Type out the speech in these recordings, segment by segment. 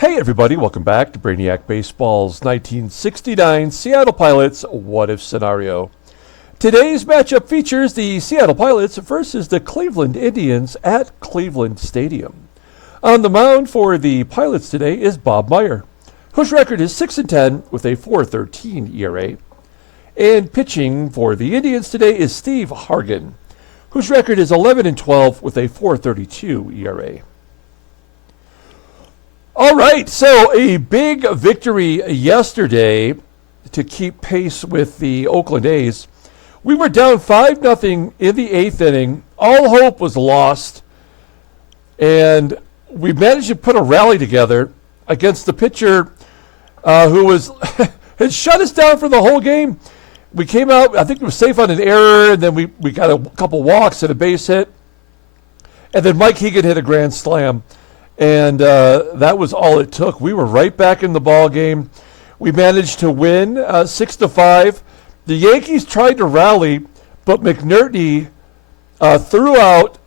Hey everybody, welcome back to Brainiac Baseball's 1969 Seattle Pilots What If Scenario. Today's matchup features the Seattle Pilots versus the Cleveland Indians at Cleveland Stadium. On the mound for the Pilots today is Bob Meyer, whose record is 6-10 with a 4.13 ERA. And pitching for the Indians today is Steve Hargan, whose record is 11-12 with a 4.32 ERA. All right, so a big victory yesterday to keep pace with the Oakland A's. We were down 5-0 in the 8th inning. All hope was lost, and we managed to put a rally together against the pitcher who was had shut us down for the whole game. We came out, I think we were safe on an error, and then we got a couple walks and a base hit, and then Mike HEGAN hit a grand slam. And that was all it took. We were right back in the ball game. We managed to win 6-5. The Yankees tried to rally, but McNERTNey threw out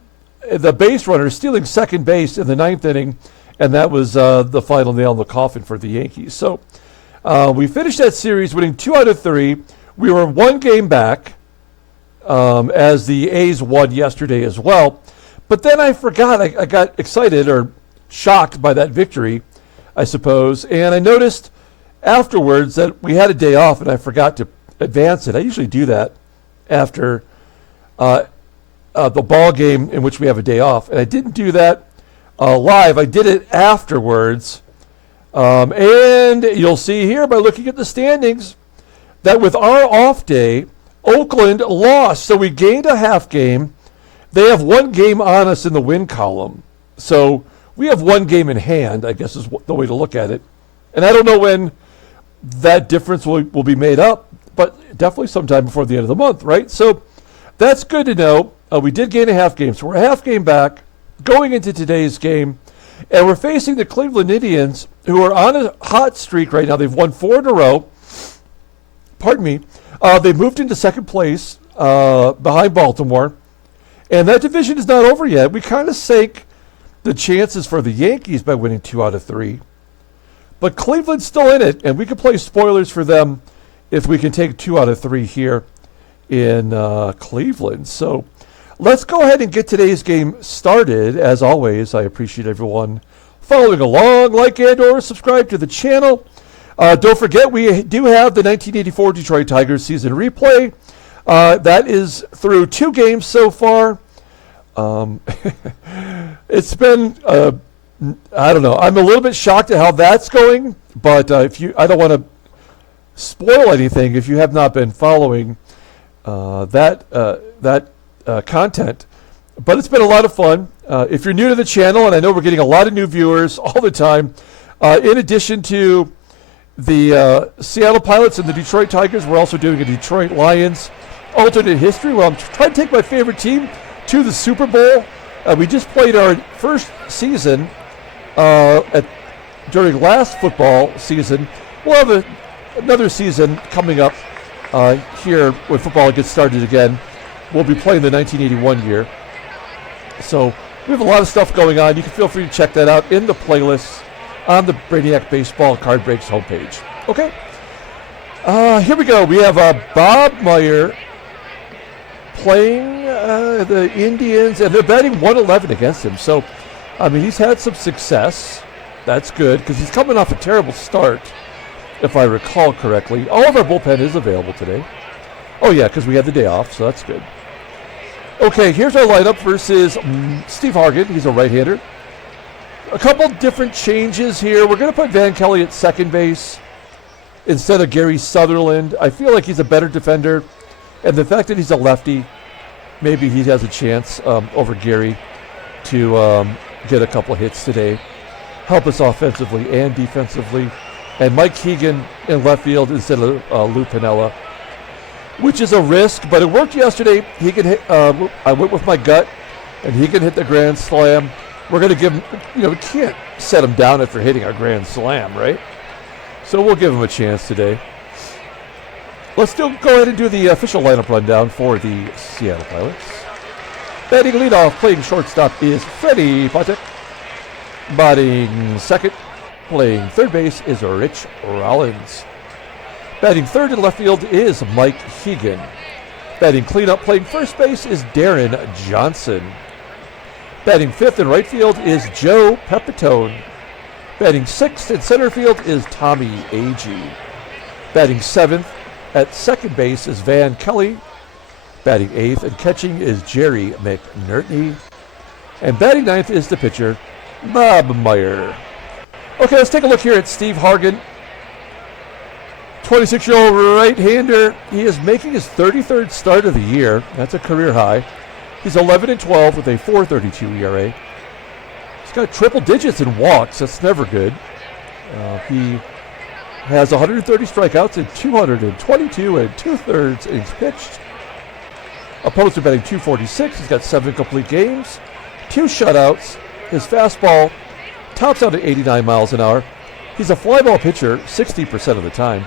the base runner, stealing second base in the 9th inning, and that was the final nail in the coffin for the Yankees. So we finished that series winning 2 out of 3. We were 1 game back as the A's won yesterday as well. But then I forgot. I got excited or shocked by that victory, I suppose, and I noticed afterwards that we had a day off and I forgot to advance it. I usually do that after the ball game in which we have a day off, and I didn't do that live. I did it afterwards, and you'll see here by looking at the standings that with our off day, Oakland lost, so we gained a half game. They have 1 game on us in the win column, so we have 1 game in hand, I guess is the way to look at it. And I don't know when that difference will be made up, but definitely sometime before the end of the month, right? So that's good to know. We did gain a half game, so we're a half game back going into today's game. And we're facing the Cleveland Indians, who are on a hot streak right now. They've won 4 in a row. Pardon me. They've moved into second place behind Baltimore. And that division is not over yet. We kind of sank the chances for the Yankees by winning 2 out of 3. But Cleveland's still in it, and we can play spoilers for them if we can take 2 out of 3 here in Cleveland. So let's go ahead and get today's game started. As always, I appreciate everyone following along, like and or subscribe to the channel. Don't forget, we do have the 1984 Detroit Tigers season replay. That is through 2 games so far. It's been, I don't know. I'm a little bit shocked at how that's going, but I don't want to spoil anything if you have not been following that content. But it's been a lot of fun. If you're new to the channel, and I know we're getting a lot of new viewers all the time, in addition to the Seattle Pilots and the Detroit Tigers, we're also doing a Detroit Lions alternate history where I'm trying to take my favorite team to the Super Bowl. We just played our first season during last football season. We'll have another season coming up here when football gets started again. We'll be playing the 1981 year. So we have a lot of stuff going on. You can feel free to check that out in the playlist on the Brainiac Baseball Card Breaks homepage. Okay, here we go. We have Bob Meyer playing the Indians, and they're batting 111 against him. So, I mean, he's had some success. That's good, because he's coming off a terrible start, if I recall correctly. All of our bullpen is available today. Oh, yeah, because we had the day off, so that's good. Okay, here's our lineup versus Steve Hargan. He's a right-hander. A couple different changes here. We're going to put Van Kelly at second base instead of Gary Sutherland. I feel like he's a better defender. And the fact that he's a lefty, maybe he has a chance over Gary to get a couple hits today, help us offensively and defensively. And Mike HEGAN in left field instead of Lou Piniella, which is a risk, but it worked yesterday. He can hit. I went with my gut, and he can hit the grand slam. We're going to give him, we can't set him down after hitting our grand slam, right? So we'll give him a chance today. Let's still go ahead and do the official lineup rundown for the Seattle Pilots. Batting leadoff, playing shortstop is Freddie Patek. Batting second Playing third base is Rich Rollins. Batting third and left field is Mike HEGAN. Batting cleanup playing first base is Deron Johnson. Batting fifth in right field is Joe PEPITONE. Batting sixth in center field is Tommie AGEE. Batting seventh at second base is Van Kelly. Batting eighth and catching is Jerry McNERTNEY. And batting ninth is the pitcher, Bob Meyer. Okay, let's take a look here at Steve Hargan. 26-year-old right-hander. He is making his 33rd start of the year. That's a career high. He's 11-12 with a 4.32 ERA. He's got triple digits in walks. That's never good. He has 130 strikeouts and 222 and 2/3 innings pitched. Opponents are batting .246. He's got 7 complete games, 2 shutouts. His fastball tops out at 89 miles an hour. He's a fly ball pitcher 60% of the time.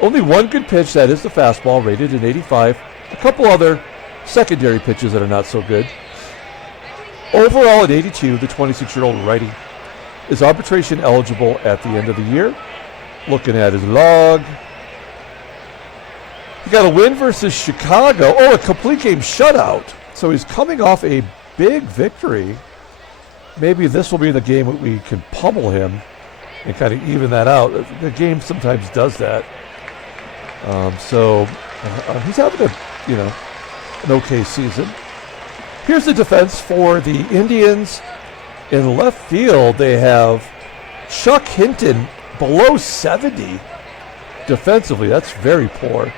Only one good pitch, that is the fastball, rated in 85. A couple other secondary pitches that are not so good. Overall at 82, the 26-year-old righty is arbitration eligible at the end of the year. Looking at his log. He got a win versus Chicago. Oh, a complete game shutout. So he's coming off a big victory. Maybe this will be the game that we can pummel him and kind of even that out. The game sometimes does that. He's having an okay season. Here's the defense for the Indians. In left field, they have Chuck Hinton below 70 defensively. That's very poor.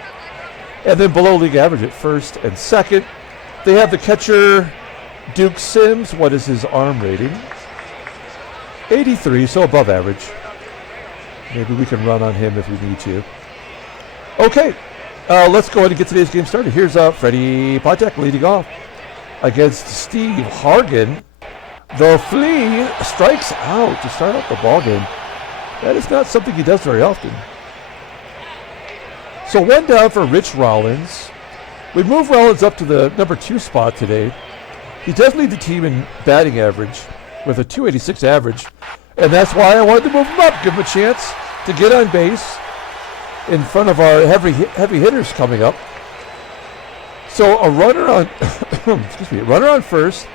And then below league average at first and second. They have the catcher, Duke Sims. What is his arm rating? 83, so above average. Maybe we can run on him if we need to. Okay, let's go ahead and get today's game started. Here's Freddie Patek leading off against Steve Hargan. The Flea strikes out to start up the ball game. That is not something he does very often. So one down for Rich Rollins. We move Rollins up to the number 2 spot today. He does lead the team in batting average with a .286 average, and that's why I wanted to move him up, give him a chance to get on base in front of our heavy hitters coming up. So a runner on, runner on first.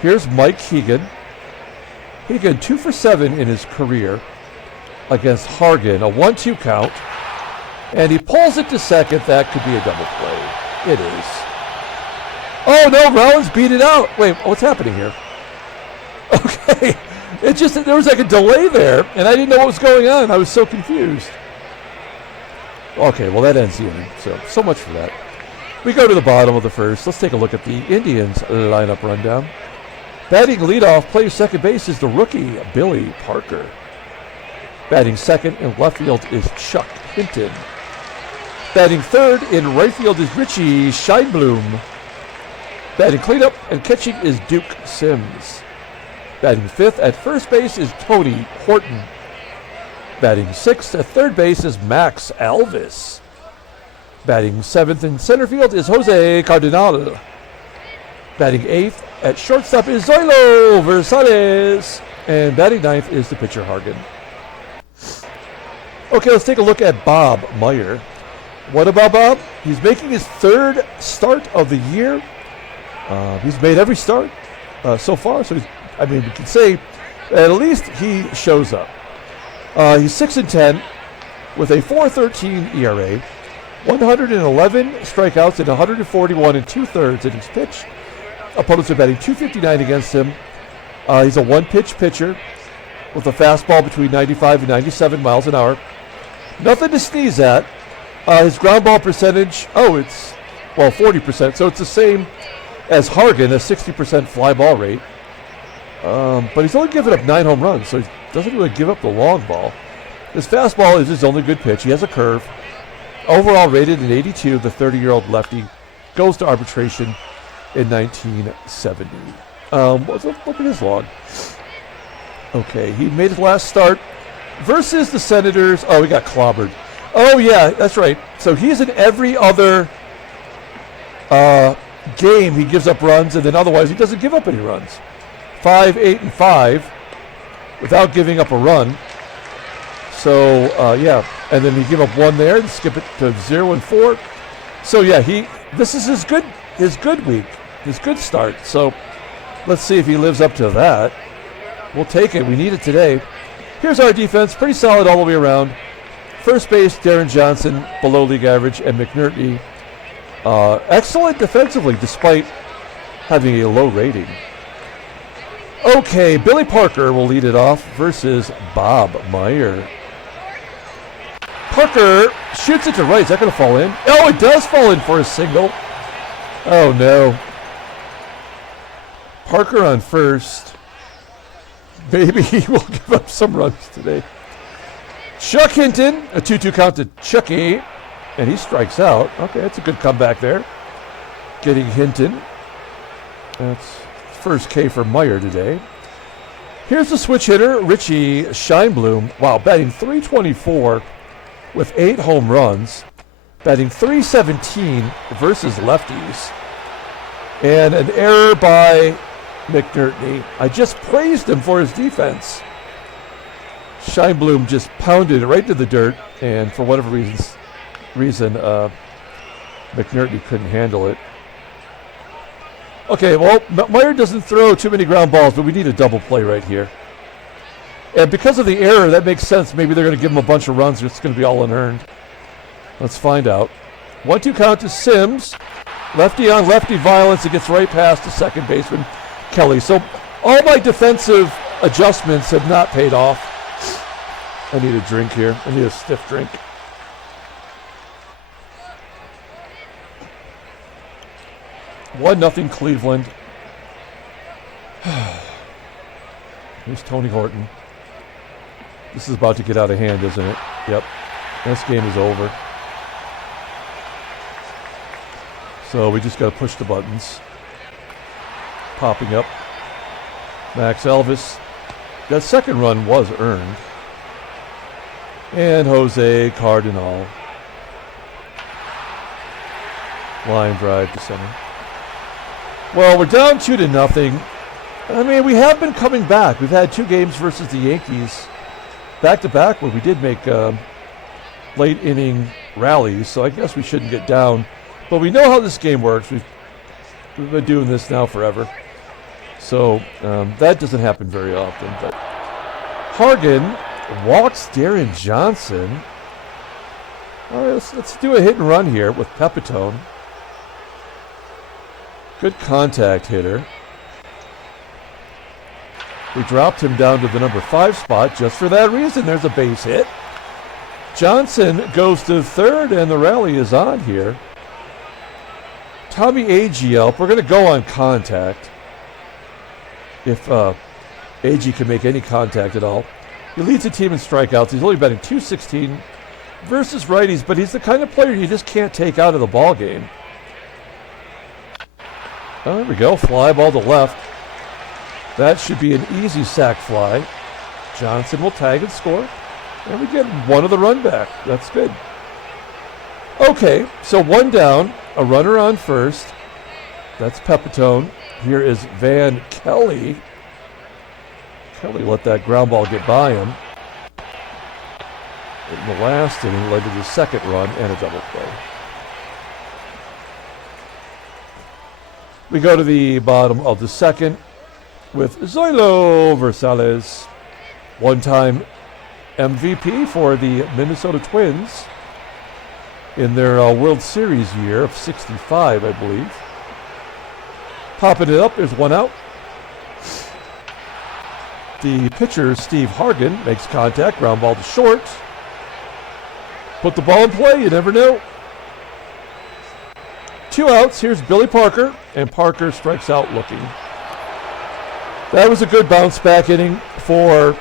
Here's Mike HEGAN. HEGAN 2 for 7 in his career against Hargan, a 1-2 count. And he pulls it to second. That could be a double play. It is. Oh no, Rollins beat it out. Wait, what's happening here? Okay, there was like a delay there, and I didn't know what was going on. I was so confused. Okay, well that ends the inning. So much for that. We go to the bottom of the first. Let's take a look at the Indians lineup rundown. Batting leadoff, plays second base is the rookie Billy Parker. Batting second in left field is Chuck Hinton. Batting third in right field is Richie SCHEINBLUM. Batting cleanup and catching is Duke Sims. Batting fifth at first base is Tony Horton. Batting sixth at third base is Max ALVIS. Batting seventh in center field is Jose Cardenal. Batting eighth at shortstop is Zoilo VERSALLES. And batting ninth is the pitcher Hargan. Okay, let's take a look at Bob Meyer. What about Bob? He's making his 3rd start of the year. He's made every start so far. So, we can say at least he shows up. He's 6-10 with a 4.13 ERA, 111 strikeouts and 141 and 2/3 innings pitched. Opponents are batting .259 against him. He's a one-pitch pitcher with a fastball between 95 and 97 miles an hour. Nothing to sneeze at. His ground ball percentage, it's 40%, so it's the same as Hargan, a 60% fly ball rate. But he's only given up 9 home runs, so he doesn't really give up the long ball. His fastball is his only good pitch. He has a curve. Overall rated an 82, the 30-year-old lefty goes to arbitration in 1970. Look at his log. Okay, he made his last start versus the Senators. Oh, he got clobbered. Oh, yeah, that's right. So he's in every other game he gives up runs, and then otherwise he doesn't give up any runs. 5, 8, and 5 without giving up a run. So, yeah. And then he give up one there and skip it to 0-4. So, yeah, this is his good week, his good start. So, let's see if he lives up to that. We'll take it. We need it today. Here's our defense. Pretty solid all the way around. First base, Deron Johnson, below league average, and McNERTNey, excellent defensively despite having a low rating. Okay, Billy Parker will lead it off versus Bob Meyer. Parker shoots it to right. Is that going to fall in? Oh, it does fall in for a single. Oh, no. Parker on first. Maybe he will give up some runs today. Chuck Hinton, a 2-2 count to Chucky, and he strikes out. Okay, that's a good comeback there. Getting Hinton. That's first K for Meyer today. Here's the switch hitter, Richie SCHEINBLUM. Wow, batting .324 with 8 home runs. Batting .317 versus lefties. And an error by McNERTNey. I just praised him for his defense. SCHEINBLUM just pounded it right to the dirt, and for whatever reason, McNERTNey couldn't handle it. Okay, well, Meyer doesn't throw too many ground balls, but we need a double play right here. And because of the error, that makes sense. Maybe they're going to give him a bunch of runs, or it's going to be all unearned. Let's find out. 1-2 count to Sims. Lefty on lefty violence. It gets right past the second baseman, Kelly. So all my defensive adjustments have not paid off. I need a drink here. I need a stiff drink. One nothing Cleveland. Here's Tony Horton. This is about to get out of hand, isn't it? Yep. This game is over. So we just got to push the buttons. Popping up. Max ALVIS. That second run was earned. And Jose Cardinal. Line drive to center. Well, we're down 2-0. I mean, we have been coming back. We've had 2 games versus the Yankees back-to-back where we did make late inning rallies, so I guess we shouldn't get down. But we know how this game works. We've been doing this now forever. So that doesn't happen very often. But Hargan walks Deron Johnson. All right, let's do a hit and run here with PEPITONE. Good contact hitter. We dropped him down to the number 5 spot just for that reason. There's a base hit. Johnson goes to third, and the rally is on here. Tommie AGEE up. We're going to go on contact. If AGEE can make any contact at all. He leads the team in strikeouts. He's only batting .216 versus righties, but he's the kind of player you just can't take out of the ball game. Oh, there we go. Fly ball to left. That should be an easy sac fly. Johnson will tag and score. And we get one of the run back. That's good. Okay, so 1 down. A runner on first. That's PEPITONE. Here is Van Kelly. Kelly let that ground ball get by him. In the last inning, led to the second run and a double play. We go to the bottom of the second with Zoilo VERSALLES. One-time MVP for the Minnesota Twins in their World Series year of '65, I believe. Popping it up, there's 1 out. The pitcher, Steve Hargan, makes contact, ground ball to short. Put the ball in play, you never know. 2 outs, here's Billy Parker, and Parker strikes out looking. That was a good bounce back inning for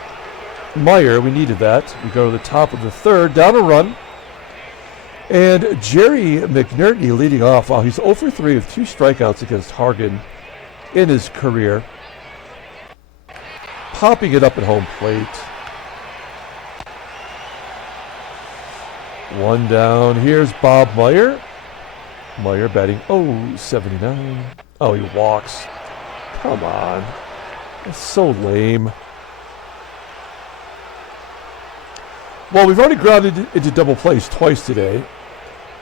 Meyer. We needed that. We go to the top of the third, down a run. And Jerry McNERTNey leading off. Wow, he's 0 for 3 with 2 strikeouts against Hargan in his career. Popping it up at home plate. 1 down. Here's Bob Meyer. Meyer batting .079. Oh, he walks. Come on. That's so lame. Well, we've already grounded into double plays twice today.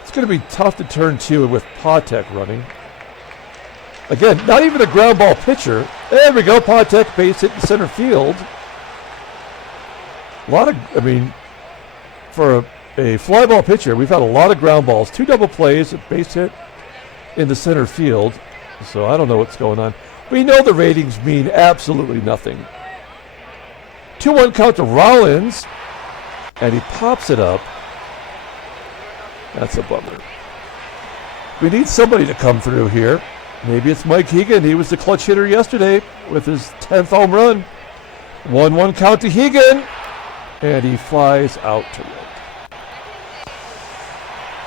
It's going to be tough to turn two with Patek running. Again, not even a ground ball pitcher. There we go, Patek base hit in center field. A lot of, I mean, for a fly ball pitcher, we've had a lot of ground balls. 2 double plays, a base hit in the center field. So I don't know what's going on. We know the ratings mean absolutely nothing. 2-1 count to Rollins. And he pops it up. That's a bummer. We need somebody to come through here. Maybe it's Mike HEGAN. He was the clutch hitter yesterday with his 10th home run. 1-1 count to HEGAN. And he flies out to right.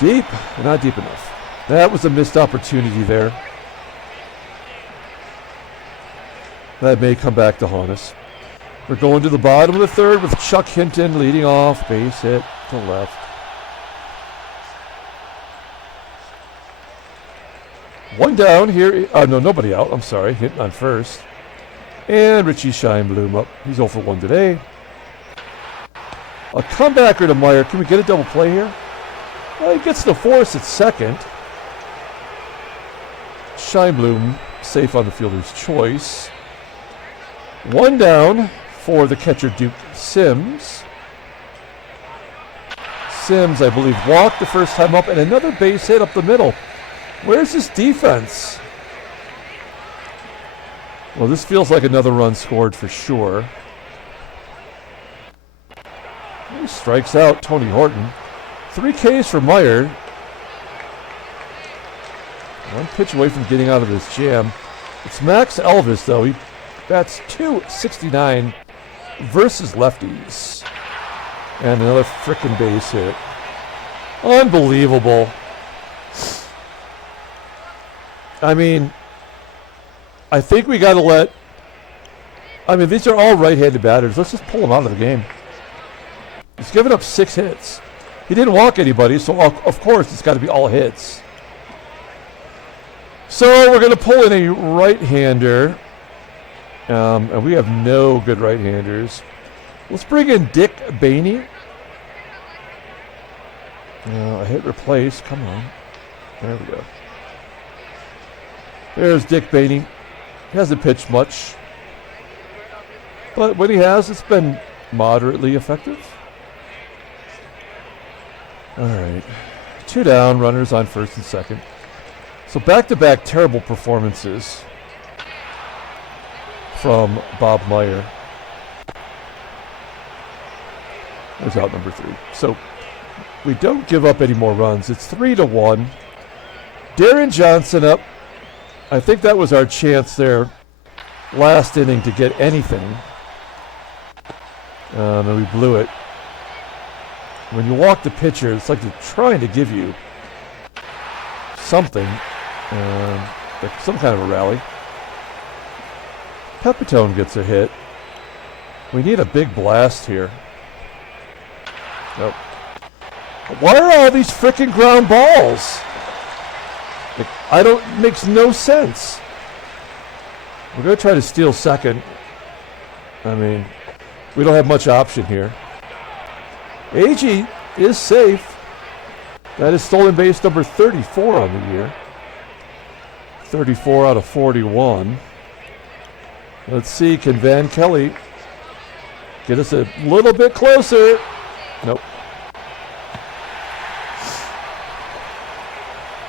Deep, not deep enough. That was a missed opportunity there. That may come back to haunt us. We're going to the bottom of the third with Chuck Hinton leading off. Base hit to left. One down here. No, nobody out. I'm sorry. Hinton on first. And Richie SCHEINBLUM up. He's 0 for 1 today. A comebacker to Meyer. Can we get a double play here? Well, he gets the force at second. SCHEINBLUM safe on the fielder's choice. One down for the catcher, Duke Sims. Sims, I believe, walked the first time up, and another base hit up the middle. Where's this defense? Well, this feels like another run scored for sure. He strikes out Tony Horton. 3 Ks for Meyer. One pitch away from getting out of this jam. It's Max Elvis, though. He bats .269 versus lefties. And another frickin' base hit. Unbelievable. I mean, I think we got to let... I mean, these are all right-handed batters. Let's just pull them out of the game. He's given up 6 hits. He didn't walk anybody, so of course it's got to be all hits. So we're going to pull in a right-hander. And we have no good right-handers. Let's bring in Dick Bainey. A hit replace. Come on. There we go. There's Dick Bainey. He hasn't pitched much. But when he has, it's been moderately effective. All right. 2 down, runners on first and second. So back-to-back terrible performances from Bob Meyer. There's out number 3. So we don't give up any more runs. It's 3-1. Deron Johnson up. I think that was our chance there last inning to get anything. And we blew it. When you walk the pitcher, it's like they're trying to give you something, like some kind of a rally. PEPITONE gets a hit. We need a big blast here. Nope. Why are all these frickin' ground balls? Makes no sense. We're going to try to steal second. I mean, we don't have much option here. AGEE is safe. That is stolen base number 34 on the year. 34 out of 41. Let's see, can Van Kelly get us a little bit closer? Nope.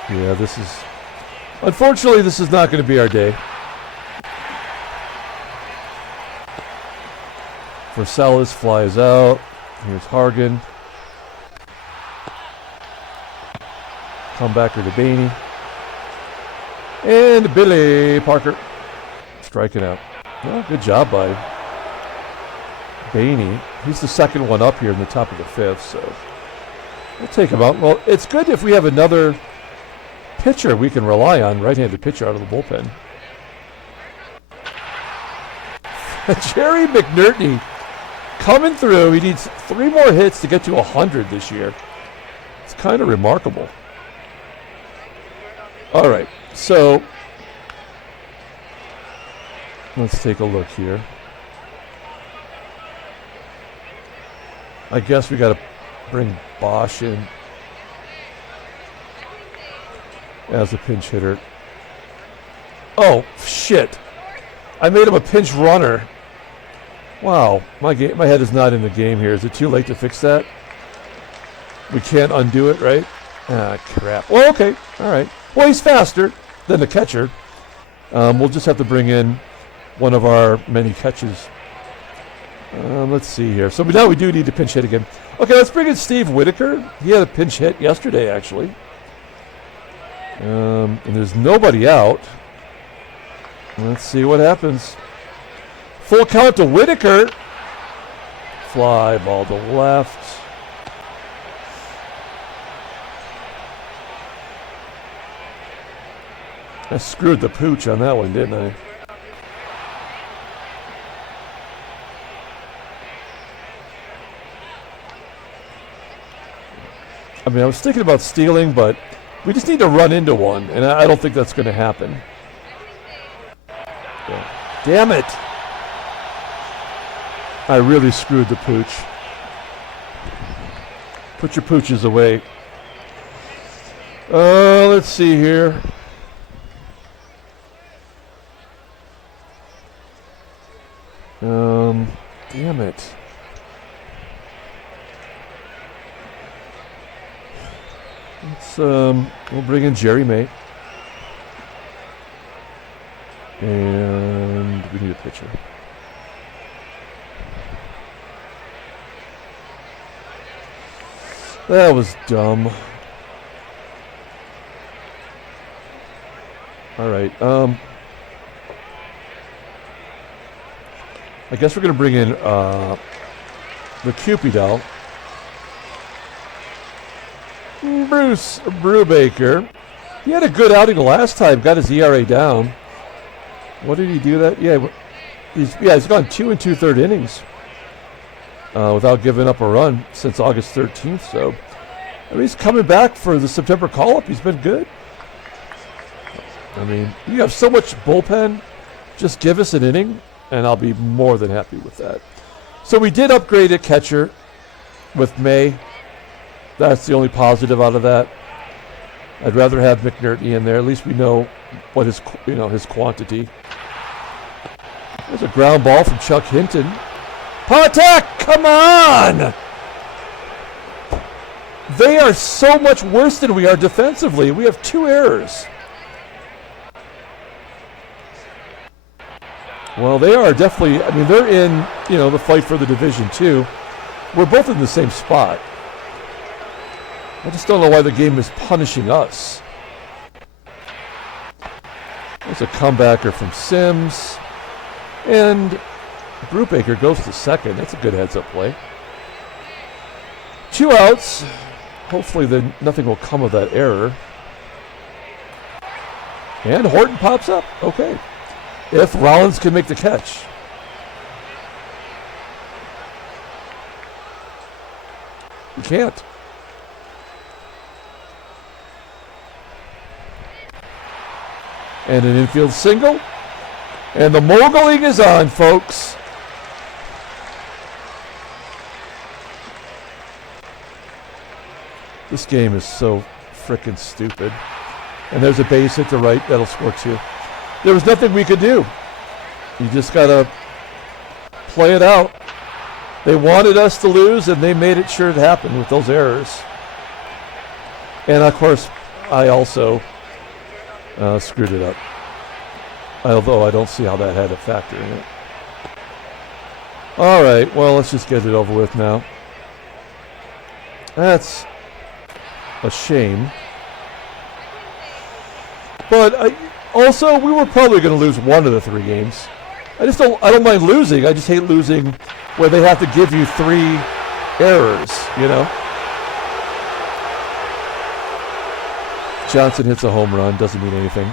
Yeah, unfortunately, this is not going to be our day. VERSALLES flies out. Here's Hargan. Comebacker to Bainey. And Billy Parker striking out. Well, good job by Bainey. He's the second one up here in the top of the 5th, so we'll take him out. Well, it's good if we have another pitcher we can rely on, right-handed pitcher out of the bullpen. Jerry McNERTNEY coming through. He needs 3 more hits to get to 100 this year. It's kind of remarkable. All right, so let's take a look here. I guess we got to bring Bosch in as a pinch hitter. Oh, shit. I made him a pinch runner. Wow, my head is not in the game here. Is it too late to fix that? We can't undo it, right? Ah, crap. Well, okay. All right. Well, he's faster than the catcher. We'll just have to bring in one of our many catches. Let's see here. So now we do need to pinch hit again. Okay, let's bring in Steve Whitaker. He had a pinch hit yesterday, actually. And there's nobody out. Let's see what happens. Full count to Whitaker. Fly ball to left. I screwed the pooch on that one, didn't I? I mean, I was thinking about stealing, but we just need to run into one, and I don't think that's going to happen. Yeah. Damn it! I really screwed the pooch. Put your pooches away. Let's see here. Damn it. Let's, we'll bring in Jerry May. And we need a pitcher. That was dumb. All right. I guess we're going to bring in the Cupidel. Bruce Brubaker. He had a good outing last time. Got his ERA down. What did he do that? Yeah, he's gone 2 2/3 innings without giving up a run since August 13th. So, I mean, he's coming back for the September call-up. He's been good. I mean, you have so much bullpen. Just give us an inning, and I'll be more than happy with that. So we did upgrade a catcher with May. That's the only positive out of that. I'd rather have McNERTNEY in there. At least we know what his quantity. There's a ground ball from Chuck Hinton. Patek, come on! They are so much worse than we are defensively. We have 2 errors. Well, they are definitely, I mean, they're in, the fight for the division too. We're both in the same spot. I just don't know why the game is punishing us. There's a comebacker from Sims. And Brubaker goes to second. That's a good heads-up play. 2 outs. Hopefully nothing will come of that error. And Horton pops up. Okay. If Rollins can make the catch. He can't. And an infield single. And the moguling is on, folks. This game is so frickin' stupid. And there's a base hit to right. That'll score 2. There was nothing we could do. You just got to play it out. They wanted us to lose, and they made it sure it happened with those errors. And, of course, I also screwed it up. Although I don't see how that had a factor in it. All right, well, let's just get it over with now. That's a shame. But also, we were probably going to lose one of the 3 games. I don't mind losing. I just hate losing where they have to give you 3 errors, Johnson hits a home run, doesn't mean anything.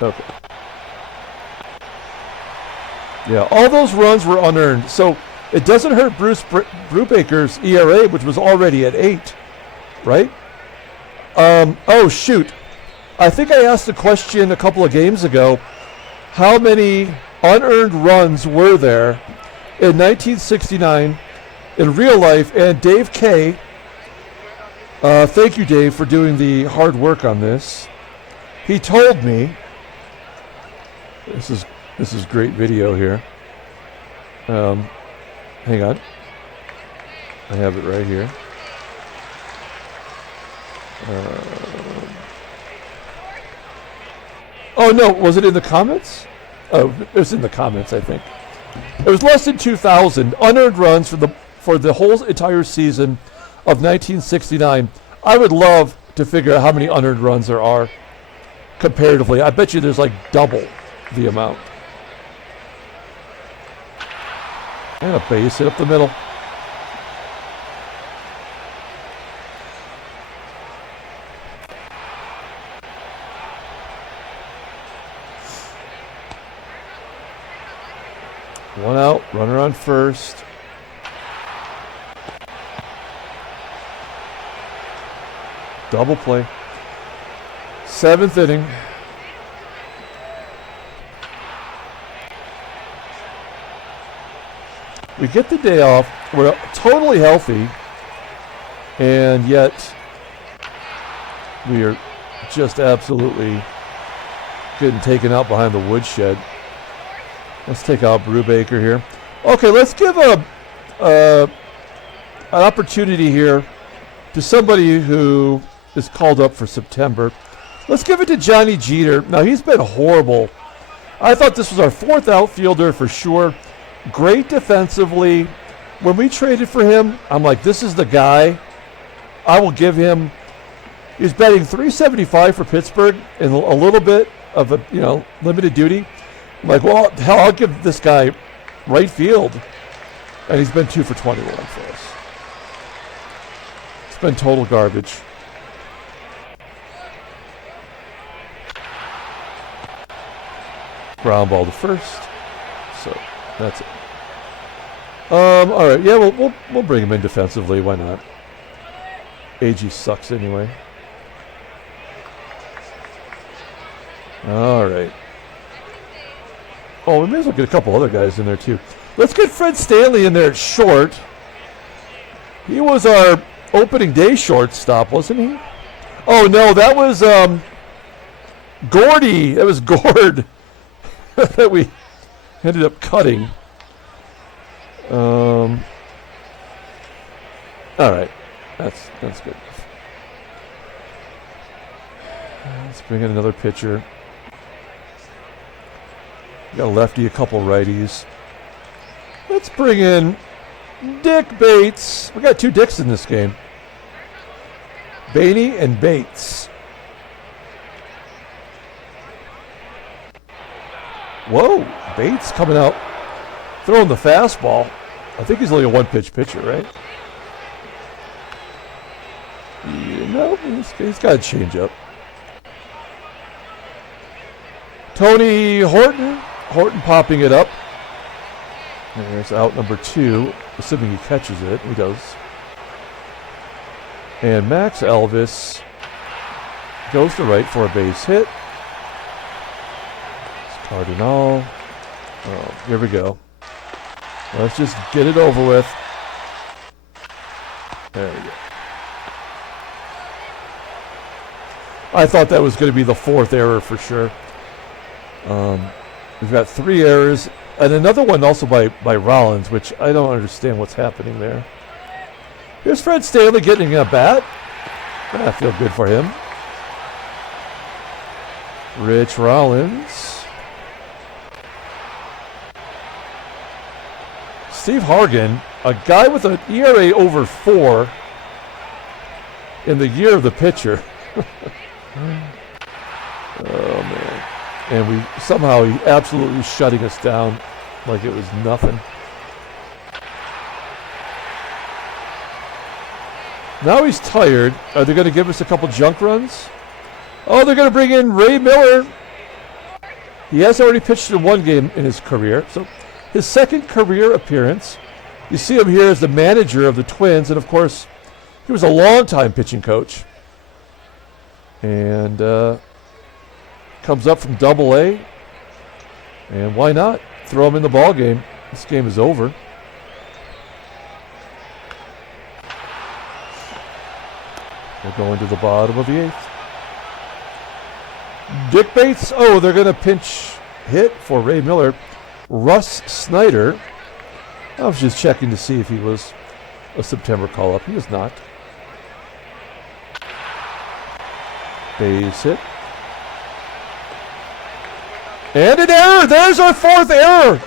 Okay. Yeah, all those runs were unearned. So it doesn't hurt Bruce Brubaker's ERA, which was already at 8, right? Oh, shoot. I think I asked a question a couple of games ago. How many unearned runs were there in 1969 in real life? And Dave K, thank you, Dave, for doing the hard work on this. He told me, this is great video here. Hang on. I have it right here. Oh, no, was it in the comments? Oh, it was in the comments, I think. It was less than 2,000 unearned runs for the whole entire season of 1969. I would love to figure out how many unearned runs there are comparatively. I bet you there's like double the amount. And a base hit up the middle. One out, runner on first. Double play. 7th inning. We get the day off. We're totally healthy. And yet, we are just absolutely getting taken out behind the woodshed. Let's take out Brubaker here. Okay, let's give an opportunity here to somebody who is called up for September. Let's give it to Johnny Jeter. Now, he's been horrible. I thought this was our 4th outfielder for sure. Great defensively. When we traded for him, I'm like, this is the guy. I will give him. He's batting .375 for Pittsburgh and a little bit of a limited duty. I'm like, well, hell, I'll give this guy right field. And he's been 2 for 21 for us. It's been total garbage. Ground ball to first. So that's it. All right, yeah, we'll bring him in defensively. Why not? AGEE sucks anyway. All right. Oh, we may as well get a couple other guys in there too. Let's get Fred Stanley in there at short. He was our opening day shortstop, wasn't he? Oh no, that was Gordy. That was Gord that we ended up cutting. All right, that's good. Let's bring in another pitcher. We got a lefty, a couple righties. Let's bring in Dick Bates. We got 2 Dicks in this game. Bainey and Bates. Whoa, Bates coming out, throwing the fastball. I think he's only a 1-pitch pitcher, right? No, he's got a changeup. Tony Horton. Horton popping it up. And there's out number 2, assuming he catches it. He does. And Max Elvis goes to right for a base hit. It's Cardinal. Oh, here we go. Let's just get it over with. There we go. I thought that was going to be the 4th error for sure. We've got 3 errors, and another one also by Rollins, which I don't understand what's happening there. Here's Fred Stanley getting a bat. I feel good for him. Rich Rollins. Steve Hargan, a guy with an ERA over 4 in the year of the pitcher. Oh, man. And he absolutely shutting us down like it was nothing. Now he's tired. Are they going to give us a couple junk runs? Oh, they're going to bring in Ray Miller. He has already pitched in 1 game in his career. So his 2nd career appearance. You see him here as the manager of the Twins. And, of course, he was a long-time pitching coach. And comes up from Double A. And why not? Throw him in the ball game. This game is over. We're going to the bottom of the 8th. Dick Bates. Oh, they're going to pinch hit for Ray Miller. Russ Snyder. I was just checking to see if he was a September call-up. He is not. Base hit. And an error. There's our 4th error.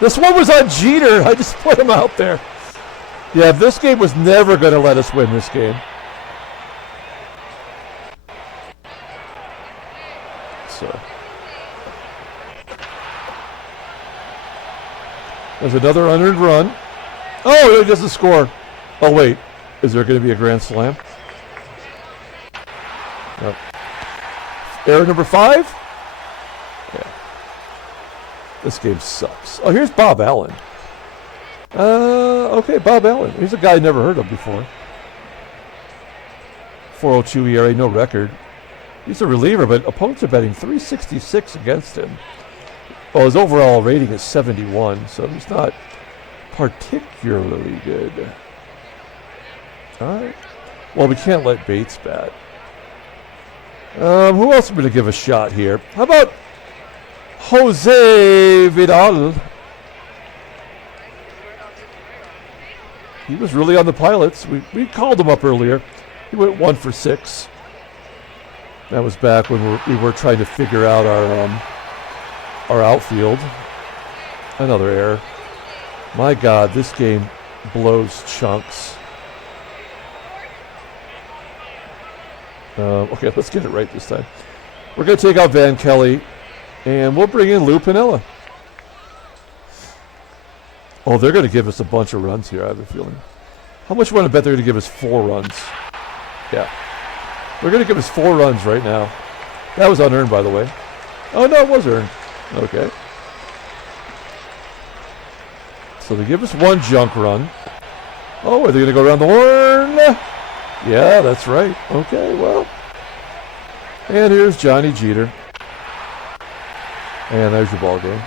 This one was on Jeter. I just put him out there. Yeah, this game was never going to let us win this game. So there's another unearned run. Oh, he doesn't score. Oh, wait. Is there going to be a grand slam? No. Error number 5? Yeah. This game sucks. Oh, here's Bob Allen. Okay, Bob Allen. He's a guy I never heard of before. 4.02 ERA, no record. He's a reliever, but opponents are betting 366 against him. Well, his overall rating is 71, so he's not particularly good. All right. Well, we can't let Bates bat. Who else are we going to give a shot here? How about Jose Vidal? He was really on the pilots. We called him up earlier. He went 1 for 6. That was back when we were trying to figure out our outfield. Another error. My God, this game blows chunks. Okay, let's get it right this time. We're going to take out Van Kelly, and we'll bring in Lou Piniella. Oh, they're going to give us a bunch of runs here, I have a feeling. How much you want to bet they're going to give us 4 runs? Yeah. They're going to give us 4 runs right now. That was unearned, by the way. Oh, no, it was earned. Okay. So they give us 1 junk run. Oh, are they going to go around the horn? Yeah, that's right. Okay, well. And here's Johnny Jeter. And there's your ball game.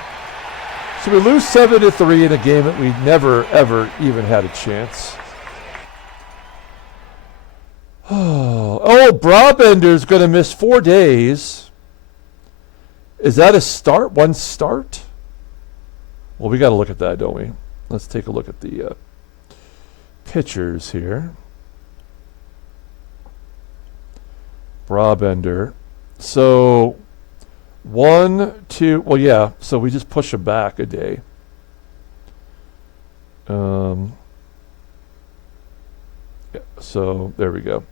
So we lose 7-3 in a game that we never, ever even had a chance. Oh, Brabender's going to miss 4 days. Is that a start? 1 start? Well, we got to look at that, don't we? Let's take a look at the pitchers here. Brabender. So 1, 2. Well, yeah. So we just push him back a day. Yeah, so there we go.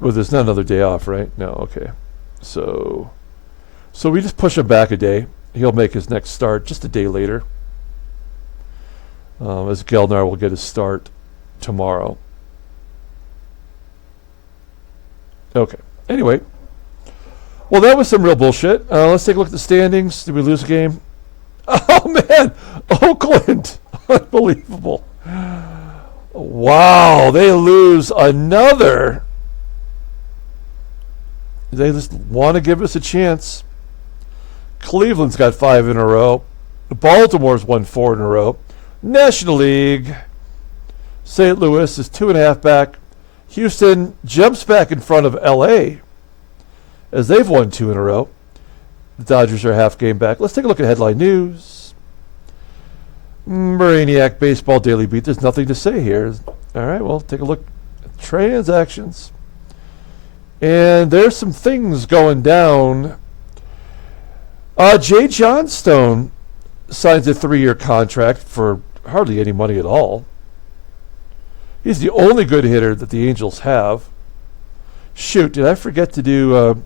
Well, there's not another day off, right? No. Okay. So we just push him back a day. He'll make his next start just a day later. As Gelnar will get his start tomorrow. Okay. Anyway. Well, that was some real bullshit. Let's take a look at the standings. Did we lose a game? Oh, man. Oakland. Unbelievable. Wow. They lose another. They just want to give us a chance. Cleveland's got 5 in a row. Baltimore's won 4 in a row. National League. St. Louis is 2.5 back. Houston jumps back in front of L.A. as they've won 2 in a row. The Dodgers are half game back. Let's take a look at headline news. Brainiac Baseball Daily Beat. There's nothing to say here. All right, well, take a look at transactions. And there's some things going down. Jay Johnstone signs a 3-year contract for hardly any money at all. He's the only good hitter that the Angels have. Shoot, did I forget to do...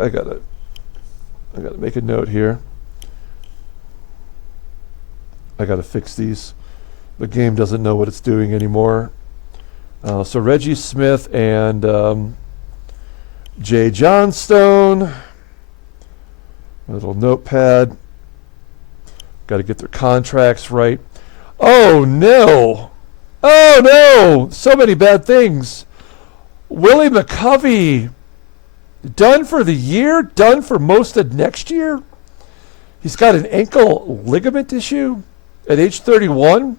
I gotta make a note here. I gotta fix these. The game doesn't know what it's doing anymore. So Reggie Smith and Jay Johnstone. A little notepad. Got to get their contracts right. Oh no! Oh no! So many bad things. Willie McCovey. Done for the year, done for most of next year. He's got an ankle ligament issue at age 31.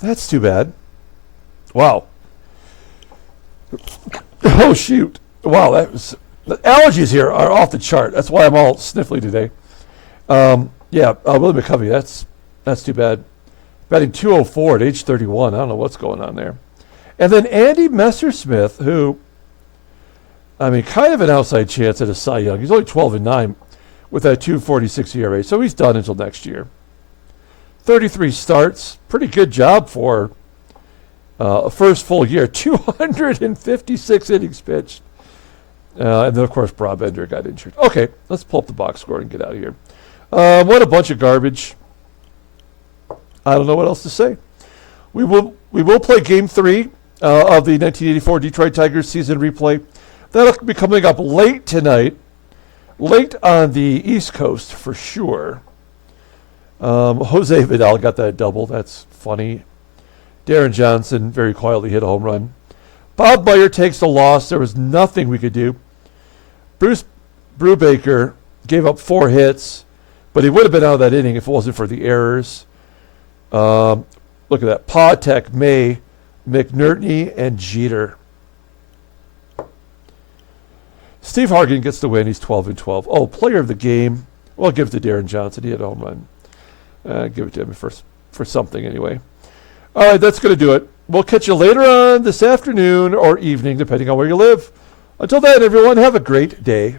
That's too bad. Wow. Oh, shoot. Wow, that was... The allergies here are off the chart. That's why I'm all sniffly today. Yeah, Willie McCovey, that's too bad. Batting 204 at age 31. I don't know what's going on there. And then Andy Messersmith, who, I mean, kind of an outside chance at a Cy Young. He's only 12-9 with that 2.46 ERA, so he's done until next year. 33 starts. Pretty good job for a first full year. 256 innings pitched. And then, of course, Bob Ender got injured. Okay, let's pull up the box score and get out of here. What a bunch of garbage. I don't know what else to say. We will play Game 3 of the 1984 Detroit Tigers season replay. That'll be coming up late tonight. Late on the East Coast, for sure. Jose Vidal got that double. That's funny. Deron Johnson very quietly hit a home run. Bob Meyer takes the loss. There was nothing we could do. Bruce Brubaker gave up 4 hits, but he would have been out of that inning if it wasn't for the errors. Look at that. Patek, May, McNERTNEY, and Jeter. Steve Hargan gets the win. He's 12-12. Oh, player of the game. Well, I'll give it to Deron Johnson. He had a home run. Give it to him for something anyway. All right, that's going to do it. We'll catch you later on this afternoon or evening, depending on where you live. Until then, everyone, have a great day.